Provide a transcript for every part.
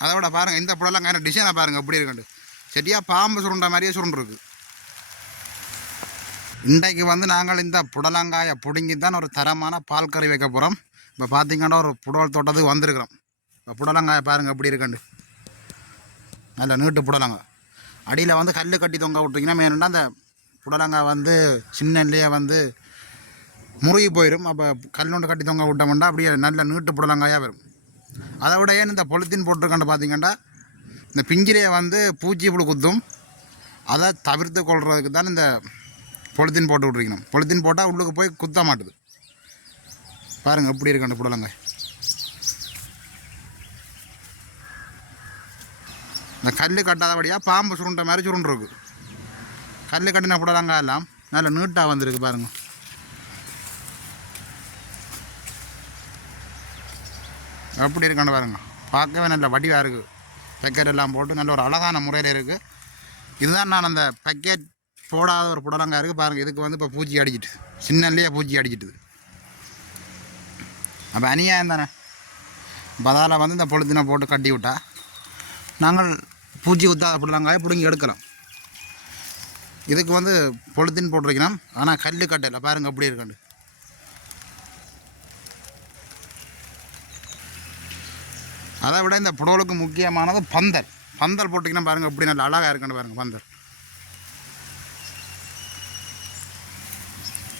அதை விட பாருங்கள் இந்த புடலங்காய் டிசைனாக பாருங்கள் எப்படி இருக்குண்டு சரியாக பாம்பு சுருண்ட மாதிரியே சுருண்டுருக்கு. இன்றைக்கு வந்து நாங்கள் இந்த புடலங்காயை பிடுங்கி தான் ஒரு தரமான பால் கறி வைக்க போகிறோம் இப்போ பார்த்திங்கன்னா ஒரு புடல் தோட்டத்துக்கு வந்திருக்கிறோம். இப்போ புடலங்காயை பாருங்கள் எப்படி இருக்குண்டு நல்ல நீட்டு புடலங்காய். அடியில் வந்து கல் கட்டி தொங்க விட்டிங்கன்னா வேணும்னா அந்த புடலங்காய் வந்து சின்னல்லையே வந்து முருகி போயிடும் அப்போ கல்லுண்டு கட்டி தொங்க விட்டோம்னா அப்படியே நல்ல நீட்டு புடலங்காயாக வரும். அதை விட ஏன் இந்த பொலித்தீன் போட்டிருக்காண்டு பார்த்தீங்கன்னா இந்த பிஞ்சிரியை வந்து பூச்சி புழு குத்தும். அதை தவிர்த்து கொள்றதுக்கு தான் இந்த பொலித்தீன் போட்டு விட்ருக்கணும் பொலித்தீன் போட்டால் உள்ளுக்கு போய் குத்த மாட்டுது. பாருங்கள் எப்படி இருக்காண்டு புடலங்க. இந்த கல் கட்டாதபடியாக பாம்பு சுருண்ட மாதிரி சுருண்டுருக்கு. கல் கட்டின புடலங்காய் எல்லாம் நல்ல நீட்டாக வந்திருக்கு பாருங்கள் எப்படி இருக்கான்னு பாருங்க. பார்க்கவே நல்ல வடிவாக இருக்குது பேக்கெட் எல்லாம் போட்டு நல்ல ஒரு அழகான முறையில் இருக்குது இதுதான் நான் அந்த பேக்கெட் போடாத ஒரு புடலங்காய் இருக்குது பாருங்கள் இதுக்கு வந்து இப்போ பூச்சி அடிச்சிட்டு. சின்னல்லையே பூச்சி அடிச்சிட்டுது அப்போ அநியாயம் தானே பதால வந்து இந்த பொழுத்தினை போட்டு கட்டி விட்டா நாங்கள் பூச்சி குத்தாத புடலங்காயை பிடுங்கி எடுக்கலாம். இதுக்கு வந்து பொழுத்தின் போட்டிருக்கணும். ஆனால் கல் கட்டையில் பாருங்கள் எப்படி இருக்கண்டு அதை விட இந்த புடவலுக்கு முக்கியமானது பந்தல். பந்தல் போட்டிங்கன்னா பாருங்கள் இப்படி நல்ல அழகாக இருக்குன்னு பாருங்கள் பந்தல்.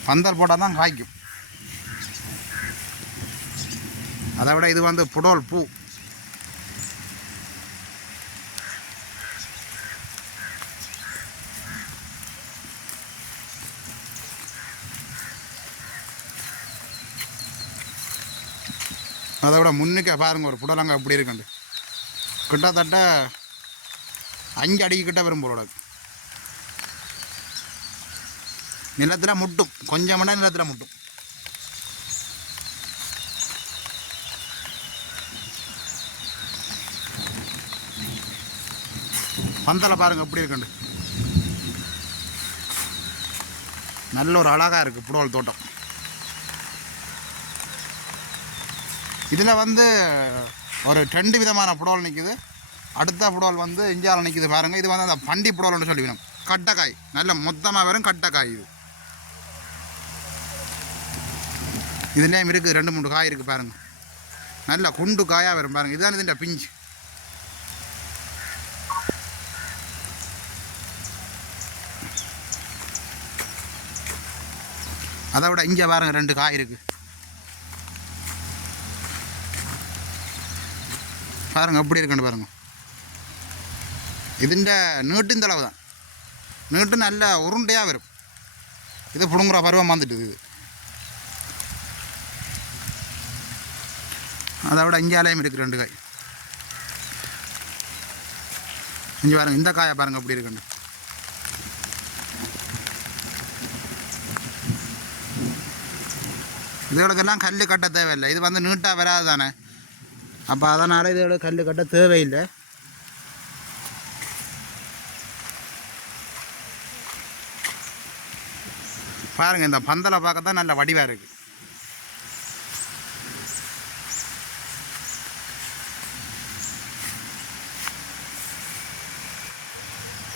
பந்தல் போட்டால் தான் காய்க்கும். அதை விட இது வந்து புடவல் பூ. அதை விட முன்னுக்கே பாருங்க ஒரு புடலங்காய் அப்படி இருக்குண்டு. கிட்டத்தட்ட அஞ்சு அடிக்கு கிட்ட வரும் போல நிலத்தில் முட்டும். கொஞ்சம் மணி நிலத்தில் முட்டும். பந்தலை பாருங்க எப்படி இருக்குண்டு. நல்ல ஒரு அழகாக இருக்குது புடவல் தோட்டம். இதில் வந்து ஒரு ரெண்டு விதமான புடவல் நிற்கிது. அடுத்த புடவல் வந்து இந்தியாவில் நிற்கிது பாருங்கள் இது வந்து அந்த பண்டி புடவல்னு சொல்லிவிடும் கட்டைக்காய். நல்ல மொத்தமாக வரும் கட்டைக்காய் இது. இதுலேயும் இருக்குது ரெண்டு மூணு காய் இருக்குது பாருங்கள் நல்ல குண்டு காயாக வரும் பாருங்கள் இதுதான் இதுண்ட பிஞ்சு. அதை விட இங்கே பாருங்கள் ரெண்டு காய் இருக்குது பாருங்கள் எப்படி இருக்குன்னு பாருங்கள் ഇതിൻ്റെ നീട്ടിൻ്റെ അളവ് തന്നെ നീട്ട് നല്ല ഉരുണ്ടയാ വരും ഇത് പുളുങ്കുറ പരുവം വന്നിട്ട് ഇത് അതവിടെ അഞ്ചാലയം എടുക്കും രണ്ട് കായ് അഞ്ച് പാരുങ്ക ഇന്ത കായ പാരുങ്ക അപ്പടി ഇരിക്കണ്ട് இதுகளுக்கெல்லாம் கல் கட்ட தேவையில்லை இது வந்து நீட்டாக வராது தானே அப்போ அதனால் இதோட கல் கட்ட தேவையில்லை. பாருங்க இந்த பந்தலை பார்க்க தான் நல்ல வடிவாக இருக்குது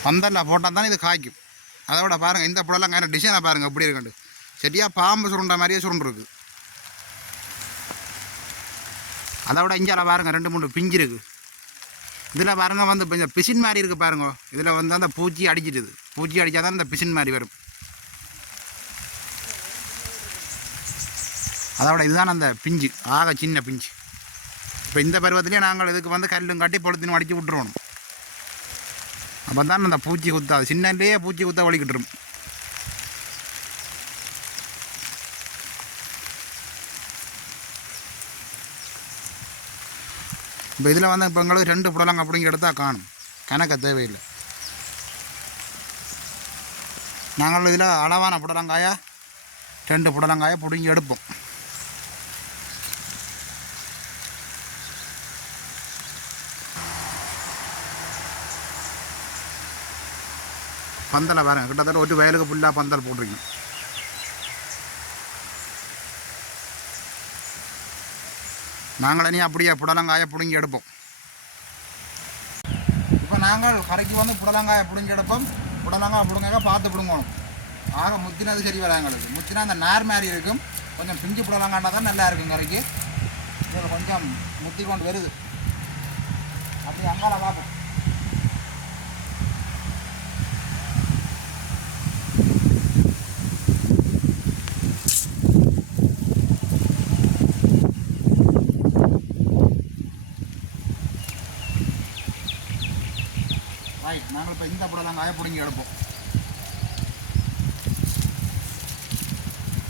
பந்தலில் போட்டால் தான் இது காய்க்கும். அதை விட பாருங்கள் இந்த புடலாம் காய் டிசைனை பாருங்கள் எப்படி இருக்குண்டு சரியாக பாம்பு சுருண்ட மாதிரியே சுருண்டுருக்கு. அதை விட இஞ்சால பாருங்கள் ரெண்டு மூணு பிஞ்சு இருக்குது இதில் பாருங்க வந்து கொஞ்சம் பிசின் மாதிரி இருக்குது பாருங்க. இதில் வந்து அந்த பூச்சி அடிச்சிடுது. பூச்சி அடித்தா தான் இந்த பிசின் மாதிரி வரும். அதோட இதுதான் அந்த பிஞ்சு. ஆக சின்ன பிஞ்சு. இப்போ இந்த பருவத்துலேயே நாங்கள் இதுக்கு வந்து கல்லும் காட்டி பொழுத்தினும் அடித்து விட்டுருவோம். அப்போ தான் அந்த பூச்சி குத்தாது சின்னலேயே பூச்சி குத்தா வலிக்கிட்டுரும் இப்போ இதில் வந்து இப்போ எங்களுக்கு ரெண்டு புடலங்க அப்படிங்க எடுத்தால் காணும். கணக்க தேவையில்லை. நாங்கள் இதில் அளவான புடலங்காயா ரெண்டு புடலங்காயை பிடுங்கி எடுப்போம். பந்தலை பாருங்க கிட்டத்தட்ட ஒரு வயலுக்கு ஃபுல்லாக பந்தல் போட்டிருக்கீங்க நாங்கள் அப்படியே புடலங்காயை பிடுங்கி எடுப்போம். இப்போ நாங்கள் கரைக்கு வந்து புடலங்காயை பிடுங்கி எடுப்போம். புடலங்காய் பிடுங்க பார்த்து பிடுங்கணும். ஆக முத்தினது சரி வர எங்களுக்கு. முத்தினா அந்த நார் மாதிரி இருக்கும். கொஞ்சம் பிஞ்சு புடலங்காண்டா தான் நல்லா இருக்கும் கரைக்கு இதில் கொஞ்சம் முத்தி கொண்டு வருது. அப்படி அங்கால பார்ப்போம் ரைட் நாங்கள் இப்போ இந்த புடை புடலங்காயை பிடுங்கி எடுப்போம்.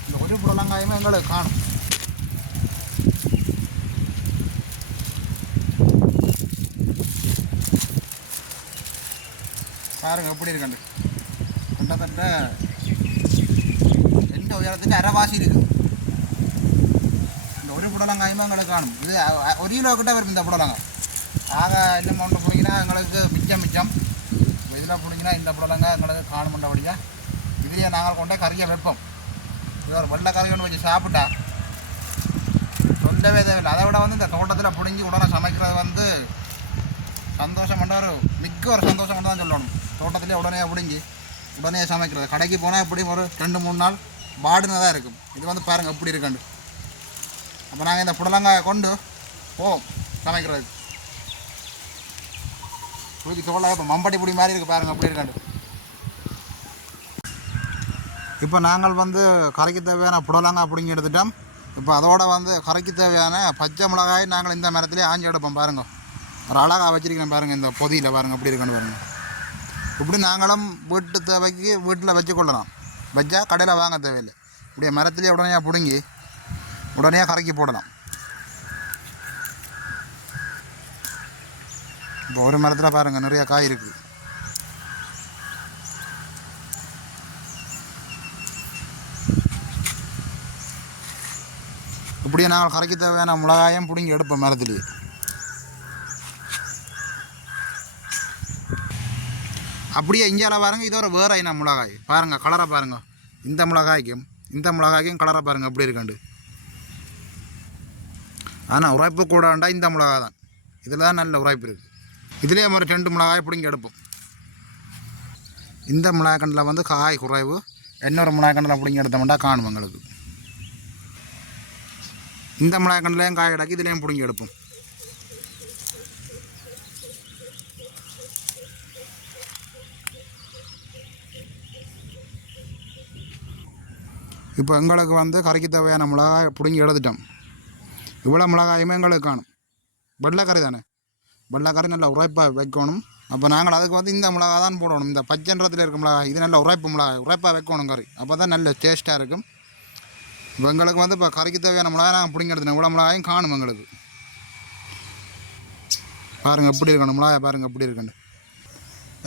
இந்த ஒரு புடலங்காயமே எங்களுக்கு காணும். பாருங்க எப்படி இருக்கண்டு கிட்டத்தட்ட ரெண்டு உயரத்துக்கு அரைவாசி இருக்கு. இந்த ஒரு புடலங்காயுமே எங்களுக்கு காணும். இது ஒரு கிலோ கிட்ட வரும் இந்த புடலங்காய். ஆக என்ன ஒன்று போனீங்கன்னா எங்களுக்கு மிச்சம் மிச்சம். என்ன பிடிங்கினா இந்த புடலங்க எங்களுக்கு காணுமெண்டபடியா இதுலேயே நாங்கள் கொண்டே கறியை வைப்போம். இது ஒரு வெள்ளை கறி ஒன்று வச்சு சாப்பிட்டா சொல்லவே தேவையில்லை. அதை விட வந்து இந்த தோட்டத்தில் பிடுங்கி உடனே சமைக்கிறது வந்து சந்தோஷம் பண்ண ஒரு மிக்க ஒரு சந்தோஷம் தான் சொல்லணும். தோட்டத்திலே உடனே பிடுங்கி உடனே சமைக்கிறது. கடைக்கு போனால் எப்படியும் ஒரு ரெண்டு மூணு நாள் பாடுன்னு தான் இருக்கும். இது வந்து பாருங்கள் எப்படி இருக்குண்டு அப்போ நாங்கள் இந்த புடலங்காயை கொண்டு போவோம் சமைக்கிறதுக்கு தூக்கி தோலாக இப்போ மம்பட்டி பிடி மாதிரி இருக்குது பாருங்கள் அப்படி இருக்காண்டு. இப்போ நாங்கள் வந்து கரைக்கு தேவையான புடலாங்க பிடுங்கி எடுத்துட்டோம். இப்போ அதோட வந்து கரைக்கு தேவையான பச்சை மிளகாய் நாங்கள் இந்த மரத்துலேயே ஆஞ்சி எடுப்போம் பாருங்க. ஒரு அழகாக வச்சிருக்கிறேன் பாருங்கள் இந்த பொதியில் பாருங்கள் அப்படி இருக்குன்னு பாருங்கள் இப்படி நாங்களும் வீட்டு தேவைக்கு வீட்டில் வச்சு கொள்ளலாம். வச்சா கடையில் வாங்க தேவையில்லை. இப்படியே மரத்துலேயே உடனே பிடுங்கி உடனே கரைக்கி போடலாம். இப்போ ஒரு மரத்தில் பாருங்கள் நிறைய காய் இருக்குது இப்படியே நாங்கள் கரைக்கு தேவையான மிளகாயும் பிடுங்கி எடுப்போம் மரத்துலேயே அப்படியே இஞ்சால பாருங்கள் இதோட வேறு ஐநா மிளகாய். பாருங்கள் கலரை பாருங்கள் இந்த மிளகாய்க்கும் இந்த மிளகாய்க்கும் கலரை பாருங்க அப்படி இருக்காண்டு. ஆனால் உரைப்பு கூடண்டா இந்த மிளகாய் தான். இதில் தான் நல்ல உரைப்பு இருக்குது இதுலேயே ஒரு ரெண்டு மிளகாய் பிடிங்கி எடுப்போம் இந்த மிளகாய் கண்டில் வந்து காய் குறைவு இன்னொரு மிளகாய் கண்டில் பிடிங்கி எடுத்தோம்னா காணும் எங்களுக்கு இந்த மிளகாய் கண்டிலையும் காய் கிடக்கு இதுலேயும் பிடிங்கி எடுப்போம் இப்போ எங்களுக்கு வந்து கறிக்கு தேவையான மிளகாய் பிடுங்கி எடுத்துட்டோம் இவ்வளோ மிளகாயுமே எங்களுக்கு காணும் வெள்ளைக்கறி தானே வெள்ளைக்கறி நல்லா உரைப்பாக வைக்கணும். அப்போ நாங்கள் அதுக்கு வந்து இந்த மிளகா தான் போடணும். இந்த பச்சைன்றத்தில் இருக்க மிளகா இது நல்ல உரைப்பு மிளகா உரைப்பாக வைக்கணும் கறி. அப்போ தான் நல்ல டேஸ்ட்டாக இருக்கும். இப்போ எங்களுக்கு வந்து இப்போ கறிக்கு தேவையான மிளகா நாங்கள் பிடிங்கிறது இவ்வளோ மிளகாயும் காணும் எங்களுக்கு. பாருங்கள் எப்படி இருக்கணும். மிளகாய் பாருங்கள் எப்படி இருக்குன்னு.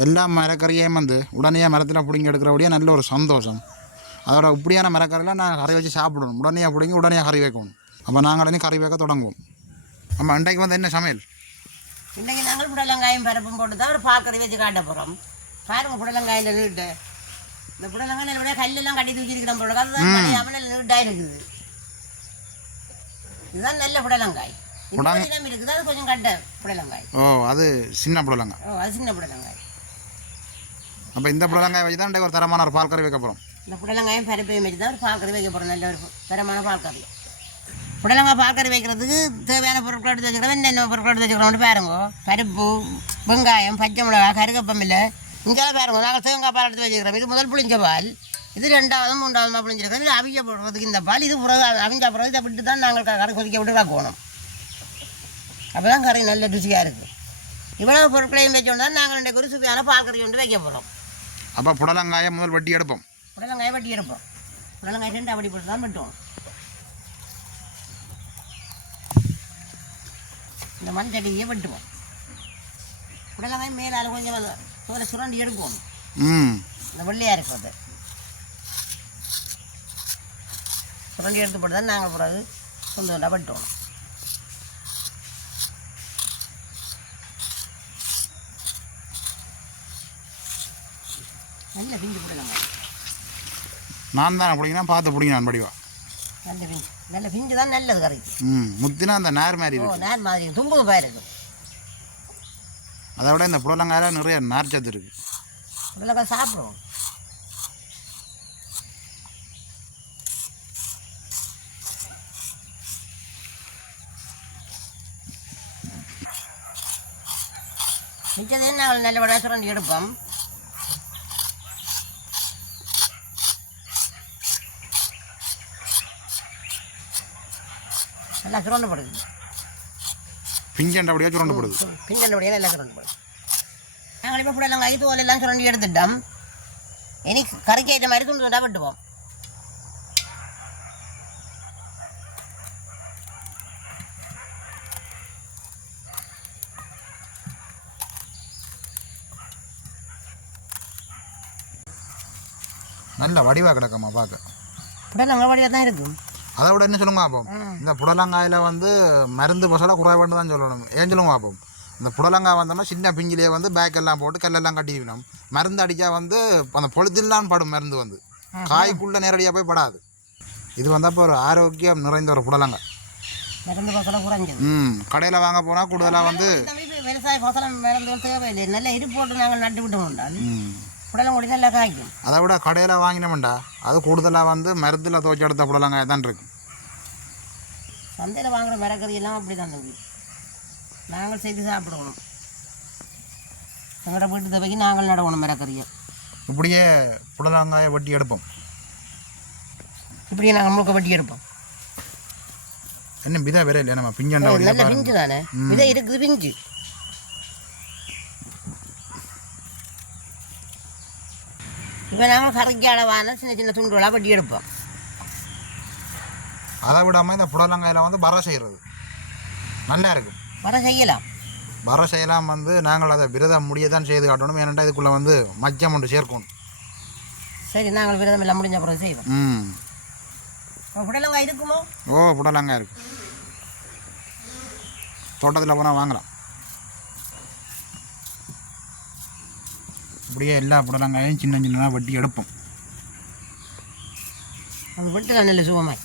எல்லா மரக்கறியையும் வந்து உடனே மரத்தில் பிடிங்கி எடுக்கிறபடியே நல்ல ஒரு சந்தோஷம். அதோட இப்படியான மரக்கறியெல்லாம் நாங்கள் கறி வச்சு சாப்பிடணும். உடனே பிடிங்கி உடனே கறி வைக்கணும். அப்போ நாங்கள் உடனே கறி வைக்க தொடங்குவோம். நம்ம அன்றைக்கு வந்து என்ன சமையல்? இன்றைக்கு நாங்கள் புடலங்காயும் பருப்பும் போட்டு தான் ஒரு பாக்கறி வச்சு காட்ட போகிறோம் பாருங்க புடலங்காயில் நீட்டு இந்த புடலங்காய் நல்ல கல்லெல்லாம் கட்டி தூக்கிருக்கிறோம் போல. அதுதான் மழையாமல் நீட்டாக இருக்குது. இதுதான் நல்ல புடலங்காய். இருக்குது. அது கொஞ்சம் கட்ட புடலங்காய். ஓ அது சின்ன புடலங்க ஓ அது சின்ன புடலங்காய். அப்போ இந்த புடலங்காய் வச்சு தான் ஒரு தரமான ஒரு பால் கறி வைக்க போகிறோம் இந்த புடலங்காயும் பருப்பையும் வச்சு தான் ஒரு பாக்கறி வைக்க போகிறோம் நல்ல ஒரு தரமான பால்கறி. புடலங்காய் பாக்கறி வைக்கிறதுக்கு தேவையான பொருட்கள் எடுத்து வச்சுக்கிறோம். என்னென்ன பொருட்கள் எடுத்து வச்சுக்கிறோம்னு பாருங்க. பருப்பு வெங்காயம் பச்சை மிளகாய் கருகப்பம் இல்லை. இங்கே பாருங்க நாங்கள் தேங்காய் பால் எடுத்து வச்சுக்கிறோம். இது முதல் புளிஞ்ச பால். இது ரெண்டாவது மூன்றாவதுமா புளிஞ்சிருக்கோம். இது அவிக்க போடுறதுக்கு இந்த பால். இது பிறகு அவிஞ்ச பிறகு இதை விட்டு தான் நாங்கள் க- கறி கொதிக்க விட்டு காக்கணும் அப்போ தான் கறி நல்ல ருசியாக இருக்குது இவ்வளவு பொருட்களையும் தான் நாங்கள் ரெண்டு ஒரு சுவையான பால் கறி கொண்டு வைக்க போகிறோம் அப்போ புடலங்காயை முதல் வெட்டி எடுப்போம். புடலங்காய் வெட்டி எடுப்போம். புடலங்காய் ரெண்டு அப்படி போட்டு தான் வெட்டுவோம். இந்த மண் செடியை வெட்டுவோம். புடலங்காய் மேலால் கொஞ்சம் தோலை சுரண்டி எடுப்போம் ம். இந்த வெள்ளையாக இருக்கும் அது. சுரண்டி எடுத்து போட்டு தான் நாங்கள் பிறகு வந்தால் வெட்டுவோம். நல்ல பிஞ்சு புடலங்காய் நான் தான் பிடிங்கினா பார்த்து பிடிங்க நான் படிவா நல்ல பிஞ்சு. நல்ல பிஞ்சு தான் நல்லது கறி. ம் முத்தினா அந்த நேர் மாதிரி ஓ இருக்கு. நான் மாதிரி. தும்புது பாருக்கு அதை விட இந்த புடலங்காயில் நிறைய நார்ச்சத்து இருக்குது புடலங்காய் சாப்பிடுவோம். மிச்சது நாங்கள் நல்ல விட எடுப்போம். நல்லா சுரண்டப்படுது பிஞ்சண்டபடியாக சுரண்டப்படுது பிஞ்சண்டபடியாக நல்லா சுரண்டப்படுது நாங்கள் இப்போ புடலங்காய் தோல் எல்லாம் சுரண்டி எடுத்துட்டோம் இனி கறிக்கு ஏற்ற மாதிரி துண்டு துண்டா வெட்டுவோம் நல்ல வடிவாக கிடக்கம்மா பார்க்க புடலங்காய் வடிவாக தான் இருக்கும் அதை விட என்ன சொல்லுங்க பார்ப்போம் இந்த புடலங்காயில் வந்து மருந்து பசலாக குறைவாண்டு தான் சொல்லணும். ஏன் சொல்லுங்க பார்ப்போம் இந்த புடலங்காய் வந்தோம்னா சின்ன பிஞ்சிலேயே வந்து பேக் எல்லாம் போட்டு கல்லெல்லாம் கட்டிக்கணும் மருந்து அடித்தா வந்து அந்த பொழுதுலாம் படும் மருந்து வந்து. காய்க்குள்ளே நேரடியாக போய் படாது. இது வந்து அப்போ ஒரு ஆரோக்கியம் நிறைந்த ஒரு புடலங்காய். மருந்து குறைஞ்சது. ம் கடையில் வாங்க போனால் கூடுதலாக வந்து விவசாய பசலம் மருந்து தேவையில்லை. நல்ல நாங்கள் நட்டு விட்டு உண்டால் ம், புடலம் கொடி நல்லா காய்க்கும். அதை விட கடையில் வாங்கினோம்டா. அது கூடுதலாக வந்து மருந்தில் துவச்சி எடுத்த புடலங்காய் தான் இருக்கு. சந்தையில் வாங்குற மரக்கறி எல்லாம் அப்படி தான் தம்பி. நாங்கள் செய்து சாப்பிடணும் எங்களோட வீட்டு தேவைக்கு நாங்கள் நடக்கணும் மரக்கறியை இப்படியே புடலங்காயை வெட்டி எடுப்போம். இப்படியே நாங்கள் முழுக்க வெட்டி எடுப்போம். இன்னும் விதை வேற இல்லையா நம்ம? பிஞ்சண்டா பிஞ்சு தானே விதை இருக்குது பிஞ்சு. இப்போ நாங்கள் கறிக்கு அளவான சின்ன சின்ன துண்டுகளாக வெட்டி எடுப்போம். அதை விடாமல் இந்த புடலங்காயில் வந்து பர செய்கிறது நல்லா இருக்கும் வர செய்யலாம். பர செய்யலாம் வந்து நாங்கள் அதை விரதம் முடிய தான் செய்து காட்டணும். ஏனென்றால் இதுக்குள்ளே வந்து மச்சம் ஒன்று சேர்க்கணும். சரி நாங்கள் விரதம் எல்லாம் முடிஞ்ச பிறகு செய்வோம். ம். புடலங்காய் இருக்குமோ? ஓ புடலங்காய் இருக்கு. தோட்டத்தில் போனால் வாங்கலாம். அப்படியே எல்லா புடலங்காயும் சின்ன சின்னதாக வெட்டி எடுப்போம். அது விட்டு நல்ல சுகமாய்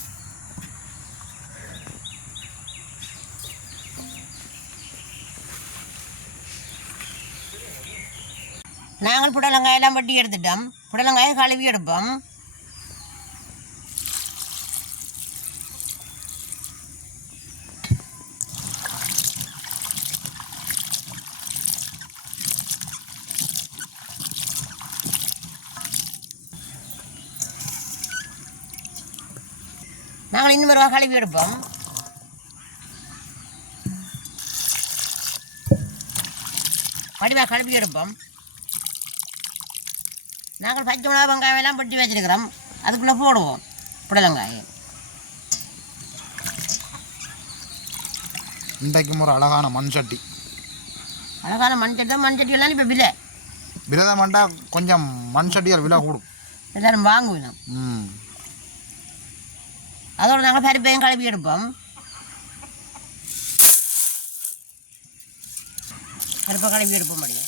நாங்கள் புடலங்காயெல்லாம் வெட்டி எடுத்துட்டோம். புடலங்காயை கழுவி எடுப்போம். நாங்கள் இன்னும் ஒரு கழுவி எடுப்போம். வடிவா கழுவி எடுப்போம். நாங்கள் பச்சை மிளகா வெங்காயம் எல்லாம் வெட்டி வச்சிருக்கிறோம். அதுக்குள்ளே போடுவோம் புடலங்காய் இன்றைக்கும் ஒரு அழகான மண் சட்டி. அழகான மண்சட்டி மண்சட்டி எல்லாம் இப்போ விலை. விரதம் பண்ணா கொஞ்சம் மண் சட்டியால் விலை கூடும். எல்லாரும் வாங்குவோம். ம். அதோட நாங்கள் பருப்பையும் கழுவி எடுப்போம் பருப்பை கழுவி எடுப்போம் முடியும்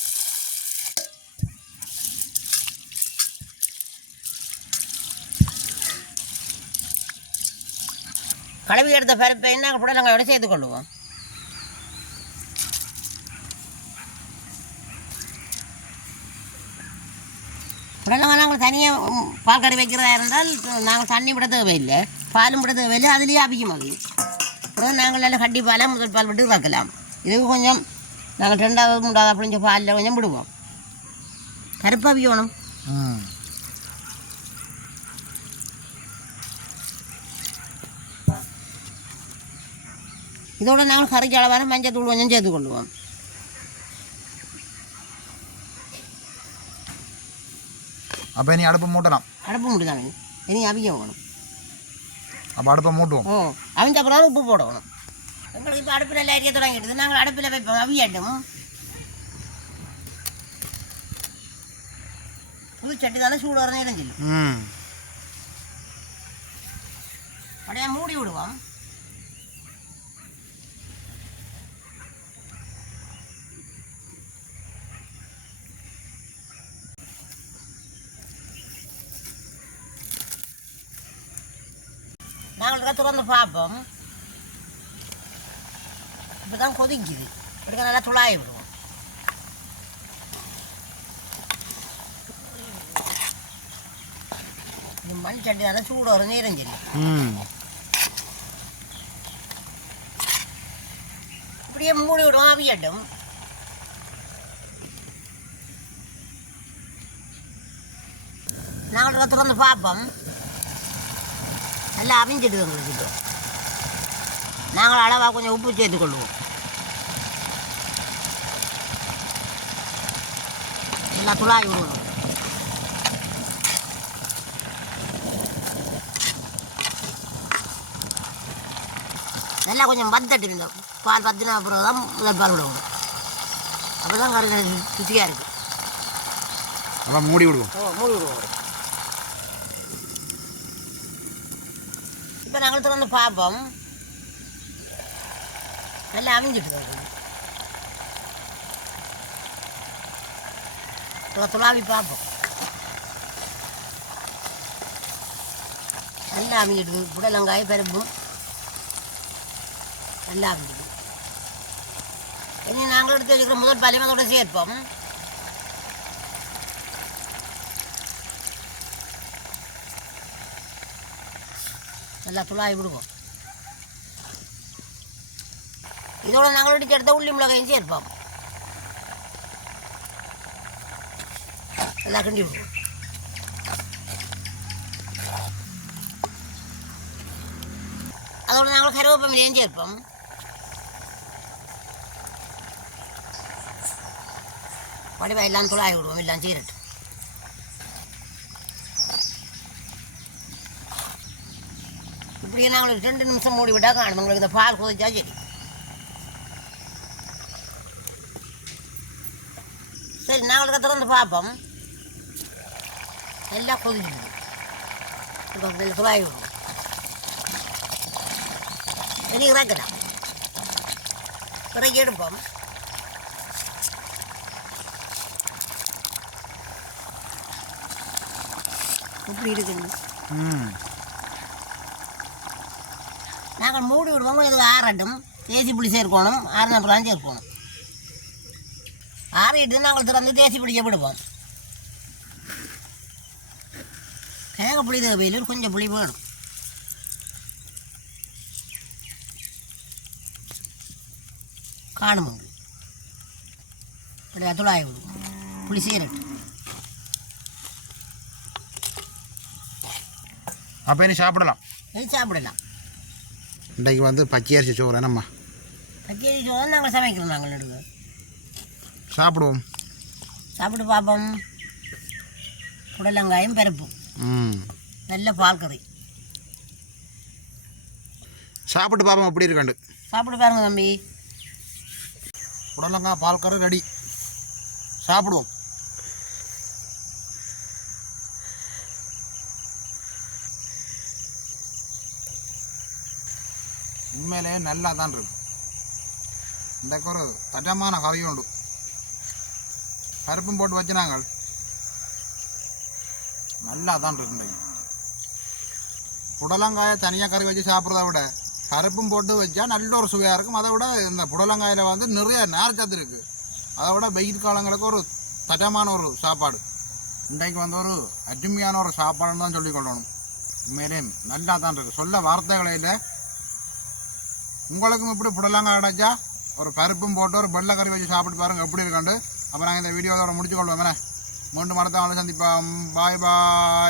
கழுவி எடுத்த பருப்பை நாங்கள் புடலங்காயோட சேர்த்து கொள்ளுவோம் உடனே நாங்கள் தனியாக பால் கறி வைக்கிறதா இருந்தால் நாங்கள் தண்ணி விட தேவையில்லை பாலும் விட தேவையில்லை அதுலேயே அவிக்கும் அது அப்புறம் நாங்கள் எல்லாம் கட்டி பாலை முதல் பால் விட்டு வைக்கலாம் இதுக்கு கொஞ்சம் நாங்கள் ரெண்டாவது மூன்றாவது அப்படிஞ்ச பாலில் கொஞ்சம் விடுவோம் கருப்பு அவிக்கணும் ம் இதோட நாங்கள் கறிக்கு அளவான மஞ்சள் தூள் கொஞ்சம் சேர்த்து கொள்ளுவோம் அப்போ இனி அடுப்பை மூட்டலாம் அடுப்பு முடிதானே இனி அவிக்க வேணும் அப்போ அடுப்பை மூட்டுவோம். ஓ அவிஞ்ச அப்புறம் உப்பு போடணும். எங்களுக்கு இப்போ அடுப்பில் எல்லாம் எரிய தொடங்கிடுது. நாங்கள் அடுப்பில் வைப்போம் அவியட்டும். புது சட்டி தானே சூடு வர நேரம் சொல்லும் ம். அப்படியே மூடி விடுவோம். அடக்க திறந்து பார்ப்போம். இப்போ தான் கொதிக்குது. எடுக்க நல்லா துளாயி விடுவோம். இது மண் சட்டி தானே சூடு வரும் நீரம் சரி. இப்படியே மூடி விடுவோம் அவியட்டும். நாங்கள் திறந்து பார்ப்போம். நல்லா அவிஞ்சிட்டு எங்களுக்கு நாங்கள் அளவாக கொஞ்சம் உப்பு சேர்த்துக்கொள்வோம் நல்லா துளாவி விடுவோம். நல்லா கொஞ்சம் பத்தட்டு இந்த பால் பத்தினா அப்புறம் தான் முதல் பால் விடணும் அப்போ தான் கறி ருச்சியாக இருக்குது மூடி விடுவோம். ஓ மூடி விடுவோம். இப்போ நாங்கள் திறந்து பார்ப்போம் நல்லா அவிஞ்சிட்டு வருது துளாவி பார்ப்போம் நல்லா அவிஞ்சிட்டு புடலங்காய் பருப்பும் நல்லா அவிஞ்சிட்டு இனி நாங்கள் எடுத்து வச்சுக்கிற முதல் பாலையும் சேர்ப்போம் நல்லா துளாவி விடுவோம் இதோட நாங்கள் இடிச்சு எடுத்த உள்ளி மிளகாயும் சேர்ப்போம் நல்லா கிண்டி விடுவோம் அதோட நாங்கள் கருவேப்பமிலையும் சேர்ப்போம் வடிவா எல்லாம் துளாவி விடுவோம் எல்லாம் சீரட்டு இப்படியே நாங்கள் ரெண்டு நிமிஷம் மூடி விட்டா காணும். உங்களுக்கு இந்த பால் கொதிச்சா சரி. சரி நாங்களுக்கு திறந்து பார்ப்போம். எல்லாம் இப்போ துளாவி விடும் இனி இறக்கலாம். இறக்கி எடுப்போம். இப்படி இருக்குங்க. ம். நாங்கள் மூடி விடுவோம். உங்களுக்கு ஆறட்டும். தேசி புளி சேர்க்கணும் ஆறுன அப்புறம் சேர்க்கணும் ஆறிட்டு நாங்கள் திறந்து தேசி புளிக்க விடுவோம். கிழங்கு புளி தேவையில் கொஞ்சம் புளி வேணும். காணும் உங்களுக்கு இப்படி அதுளாய விடுவோம். புளி சீரட்டு அப்போ இனி சாப்பிடலாம். சாப்பிடலாம். இன்றைக்கு வந்து பச்சை அரிசி சோறு என்னம்மா? கச்சேரி சோறு நாங்கள் சமைக்கிறோம் நாங்கள் நடுவு சாப்பிடுவோம். சாப்பிட்டு பார்ப்போம். புடலங்காயும் பருப்பு ம். நல்ல பால் கறி. சாப்பிட்டு பார்ப்போம் எப்படி இருக்காண்டு சாப்பிட்டு பாருங்க தம்பி. புடலங்காய் பால் கறி ரெடி. சாப்பிடுவோம். உண்மையிலே நல்லா தான் இருக்கு. இன்றைக்கு ஒரு தட்டமான கறி உண்டு. பருப்பும் போட்டு வச்சுனாங்க. நல்லா தான் இருக்கு புடலங்காயை தனியாக கறி வச்சு சாப்பிட்றத விட கருப்பும் போட்டு வச்சா நல்ல ஒரு சுவையாக இருக்கும். அதை விட இந்த புடலங்காயில் வந்து நிறைய நேரச்சத்து இருக்குது அதை விட வெயில் காலங்களுக்கு ஒரு தட்டமான ஒரு சாப்பாடு. இன்றைக்கு வந்து ஒரு அருமையான ஒரு சாப்பாடுன்னு தான் சொல்லிக் கொள்ளணும். உண்மையிலே நல்லா தான் இருக்குது சொல்ல வார்த்தைகளே உங்களுக்கும் இப்படி புடலாங்க அடைச்சா ஒரு பருப்பும் போட்டு ஒரு வெள்ளை கறி வச்சு சாப்பிட்டு பாருங்க எப்படி இருக்காண்டு அப்புறம் நாங்கள் இந்த வீடியோவோட முடிச்சு கொள்வோம் மீண்டும் அடுத்த நாள் சந்திப்போம். பாய் பாய்